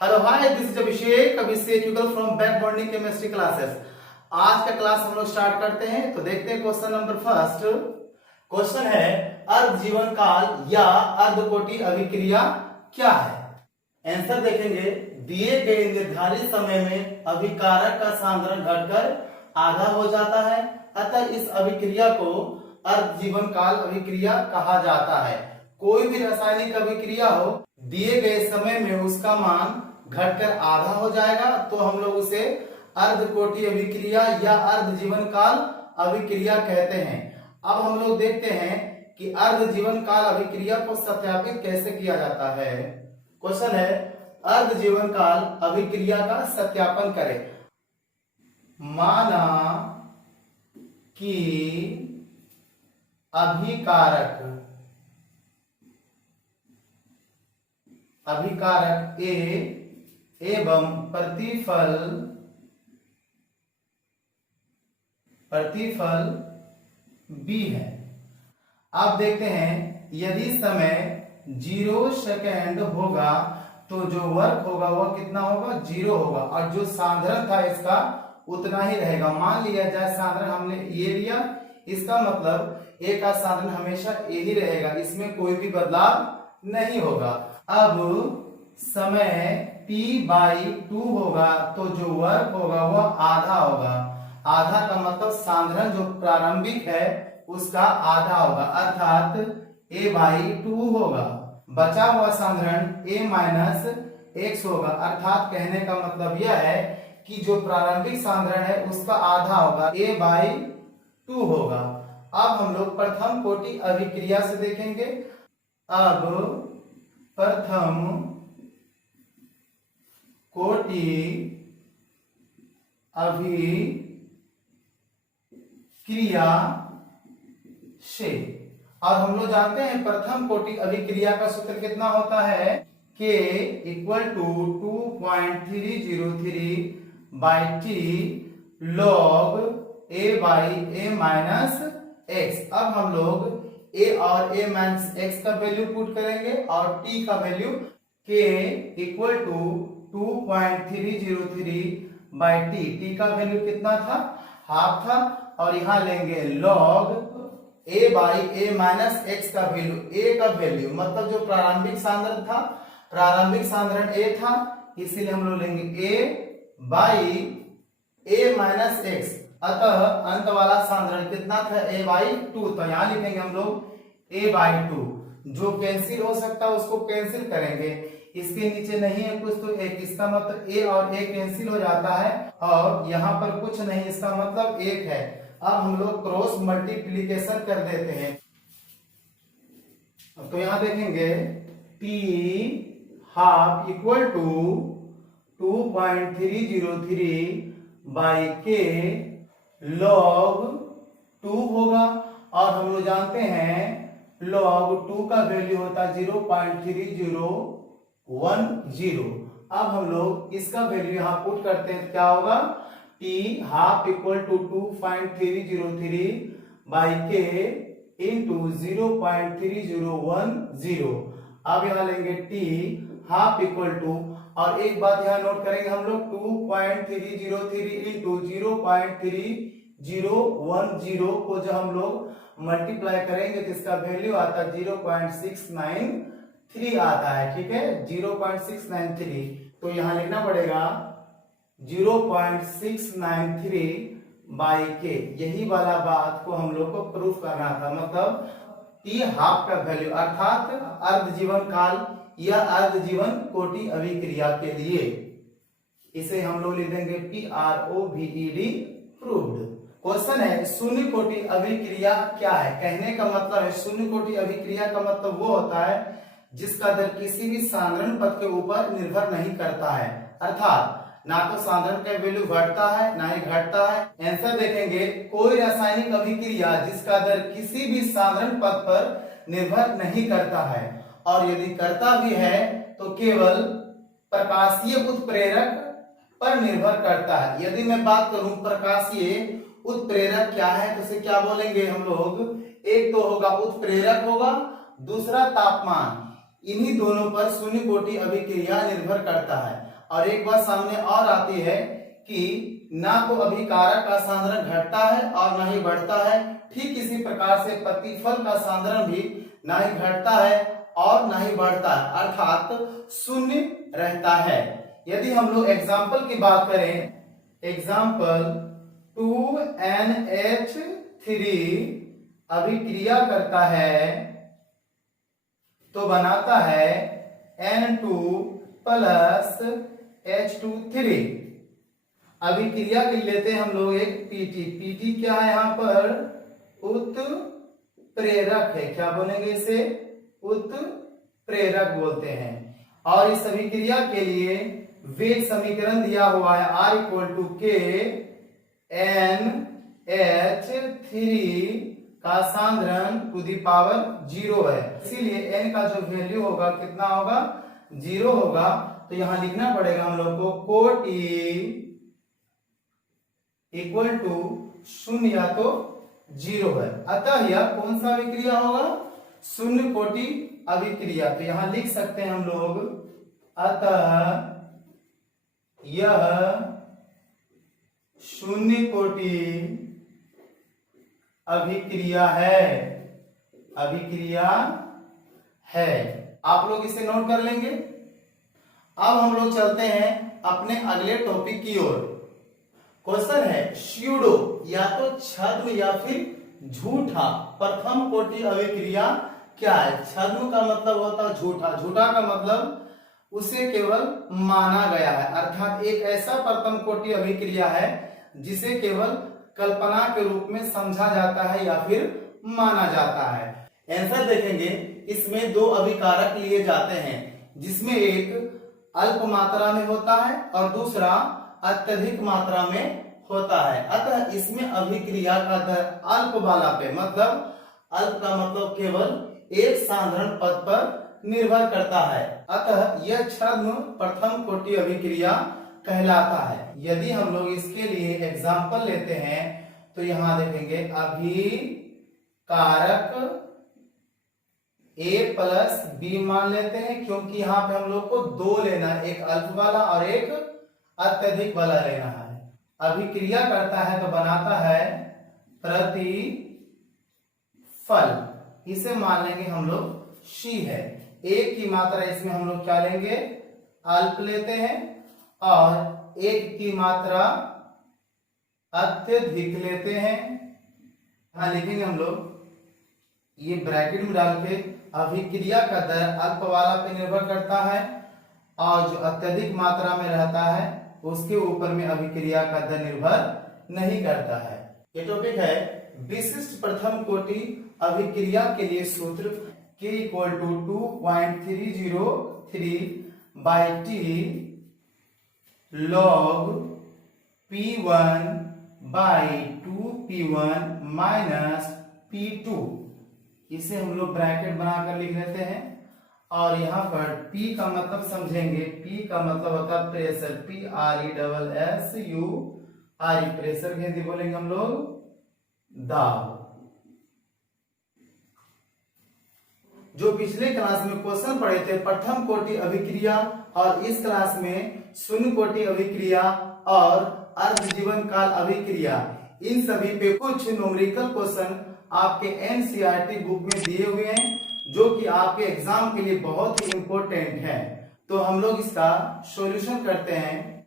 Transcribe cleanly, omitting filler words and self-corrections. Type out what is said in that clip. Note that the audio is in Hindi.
हेलो हाय, दिस इज अभिषेक युगल from back bonding chemistry classes. आज का क्लास हम लोग स्टार्ट करते हैं। तो देखते हैं क्वेश्चन नंबर फर्स्ट। क्वेश्चन है अर्ध जीवन काल या अर्धकोटि अभिक्रिया क्या है। आंसर देखेंगे, दिए गए निर्धारित समय में अभिकारक का सांद्रण घटकर आधा हो जाता है, अतः इस अभिक्रिया को अर्ध जीवन काल अभिक्रिया कहा जाता है। कोई भी रासायनिक अभिक्रिया हो, दिए गए समय में उसका मान घटकर आधा हो जाएगा तो हम लोग उसे अर्धकोटि अभिक्रिया या अर्ध जीवन काल अभिक्रिया कहते हैं। अब हम लोग देखते हैं कि अर्ध जीवन काल अभिक्रिया को सत्यापित कैसे किया जाता है। क्वेश्चन है अर्ध जीवन काल अभिक्रिया का सत्यापन करें। माना कि अभिकारक A एवं प्रतिफल B है। आप देखते हैं यदि समय 0 सेकेंड होगा तो जो वर्क होगा वह कितना होगा, 0 होगा, और जो सांद्रण था इसका उतना ही रहेगा। मान लिया जाए सांद्रण हमने ये लिया, इसका मतलब A का सांद्रण हमेशा A ही रहेगा, इसमें कोई भी बदलाव नहीं होगा। अब समय T/2 होगा तो जो वर्क होगा वह आधा होगा। आधा का मतलब सांद्रण जो प्रारंभिक है उसका आधा होगा, अर्थात A/2 होगा। बचा हुआ सांद्रण A-x होगा, अर्थात कहने का मतलब यह है कि जो प्रारंभिक सांद्रण है उसका आधा होगा, A/2 होगा। अब हम लोग प्रथम कोटि अभिक्रिया से देखेंगे। अब प्रथम कोटि अभिक्रिया से, और हम लोग जानते हैं प्रथम कोटि अभिक्रिया का सूत्र कितना होता है, K = 2.303/T log A/A-x। अब हम लोग A और A-x का वैल्यू पुट करेंगे और T का वैल्यू K = 2.303/T। T का वैल्यू कितना था, हाफ था, और यहाँ लेंगे log A/A-x का वैल्यू, A का वैल्यू मतलब जो प्रारंभिक सांद्रण था, प्रारंभिक सांद्रण A था, इसीलिए हम लोग लेंगे A/A-x। अतः अंत वाला सांद्रण कितना था, A/2, तो यहाँ लिखेंगे हम लोग A/2। जो कैंसिल हो सकता है उसको कैंसिल करेंगे, इसके नीचे नहीं है कुछ तो एक, इसका मतलब A और A कैंसिल हो जाता है, और यहाँ पर कुछ नहीं, इसका मतलब 1 है। अब हम लोग क्रॉस मल्टीप्लीकेशन कर देते हैं। तो यहाँ देखेंगे T/2 = 2.303/K log 2 होगा, और हम लोग जानते हैं log 2 का वैल्यू होता है 0.3010। अब हम लोग इसका वैल्यू यहाँ पुट करते हैं, क्या होगा, T/2 = 2.303/K into 0.3010। अब यहाँ लेंगे T/2 और एक बात यहाँ नोट करेंगे हम लोग, 2.303 into 0.3010 को जब हम लोग मल्टीप्लाई करेंगे तो इसका वैल्यू आता है 0.693 आता है, ठीक है, 0.693। तो यहाँ लिखना पड़ेगा 0.693/K। यही वाला बात को हम लोग को प्रूफ करना था, मतलब T/2 का वैल्यू, अर्थात अर्ध जीवन काल या अर्ध जीवन कोटि अभिक्रिया के लिए इसे हम लोग लिख देंगे PROVED प्रूव्ड। क्वेश्चन है शून्य कोटि अभिक्रिया क्या है। कहने का मतलब है शून्य कोटि अभिक्रिया का मतलब वो होता है जिसका दर किसी भी सांद्रण पद के ऊपर निर्भर नहीं करता है, अर्थात ना तो सांद्रण का वैल्यू बढ़ता है ना ही घटता है। आंसर देखेंगे, कोई रासायनिक अभिक्रिया जिसका दर किसी भी सांद्रण पद पर निर्भर नहीं करता है, और यदि करता भी है तो केवल प्रकाशीय उत्प्रेरक पर निर्भर करता है। यदि मैं बात करूं प्रकाशीय उत्प्रेरक क्या है तो उसे क्या बोलेंगे हम लोग, एक तो होगा उत्प्रेरक होगा, दूसरा तापमान। इन्हीं दोनों पर शून्य कोटि अभिक्रिया निर्भर करता है। और एक बात सामने और आती है कि ना तो अभिकारक का सांद्रण घटता है और ना ही बढ़ता है, ठीक इसी प्रकार से प्रतिफल का सांद्रण भी ना ही घटता है और ना ही बढ़ता है, अर्थात शून्य रहता है। यदि हम लोग एग्जाम्पल की बात करें, एग्जाम्पल 2NH3 अभिक्रिया करता है तो बनाता है N2 प्लस H2 3। अभिक्रिया के लेते हैं हम लोग एक पीटी क्या है यहाँ पर, उत्प्रेरक है। क्या बोलेंगे इसे, उत्प्रेरक बोलते हैं। और इस अभिक्रिया के लिए वेग समीकरण दिया हुआ है R = K NH3 का सांद्रण टू दी पावर 0 है, इसीलिए n का जो वैल्यू होगा कितना होगा, 0 होगा। तो यहां लिखना पड़ेगा हम लोग को कोटि इक्वल टू 0 या तो 0 है। अतः यह कौन सा अभिक्रिया होगा, शून्य कोटि अभिक्रिया। तो यहां लिख सकते हैं हम लोग, अतः यह शून्य कोटि अभिक्रिया है, अभिक्रिया है। आप लोग इसे नोट कर लेंगे। अब हम लोग चलते हैं अपने अगले टॉपिक की ओर। क्वेश्चन है स्यूडो, या तो छद्म या फिर झूठा प्रथम कोटि अभिक्रिया क्या है। छद्म का मतलब होता है झूठा, झूठा का मतलब उसे केवल माना गया है, अर्थात एक ऐसा प्रथम कोटि अभिक्रिया है जिसे केवल कल्पना के रूप में समझा जाता है या फिर माना जाता है। आंसर देखेंगे, इसमें दो अभिकारक लिए जाते हैं, जिसमें एक अल्प मात्रा में होता है और दूसरा अत्यधिक मात्रा में होता है। अतः इसमें अभिक्रिया का दर अल्प वाला पे, मतलब अल्प का मतलब केवल एक साधारण पद पर निर्भर करता है। अतः यह छद्म प्रथम कोटि अभिक्रिया कहलाता है। यदि हम लोग इसके लिए एग्जाम्पल लेते हैं तो यहां देखेंगे अभिकारक A प्लस B मान लेते हैं, क्योंकि यहाँ पे हम लोग को दो लेना है, एक अल्प वाला और एक अत्यधिक वाला लेना है। अभिक्रिया करता है तो बनाता है प्रतिफल, इसे मान लेंगे हम लोग C है। एक की मात्रा इसमें हम लोग क्या लेंगे, अल्प लेते हैं, और एक की मात्रा अत्यधिक लेते हैं। हाँ लिखेंगे हम लोग, ये ब्रैकेट में डाल के अभिक्रिया का दर अल्प वाला पे निर्भर करता है और जो अत्यधिक मात्रा में रहता है उसके ऊपर में अभिक्रिया का दर निर्भर नहीं करता है। ये टॉपिक है विशिष्ट प्रथम कोटि अभिक्रिया के लिए सूत्र K = 2.303/T log P1/2P1 -P2। इसे हम लोग ब्रैकेट बनाकर लिख लेते हैं। और यहाँ पर P का मतलब समझेंगे, P का मतलब होता है प्रेशर, PRESSURE, प्रेशर के हिंदी बोलेंगे हम लोग दाब। जो पिछले क्लास में क्वेश्चन पढ़े थे प्रथम कोटि अभिक्रिया और इस क्लास में शून्य कोटि अभिक्रिया और अर्ध जीवन काल अभिक्रिया, इन सभी पे कुछ न्यूमेरिकल क्वेश्चन आपके एनसीईआरटी बुक में दिए हुए हैं, जो कि आपके एग्जाम के लिए बहुत ही इंपॉर्टेंट है। तो हम लोग इसका सॉल्यूशन करते हैं।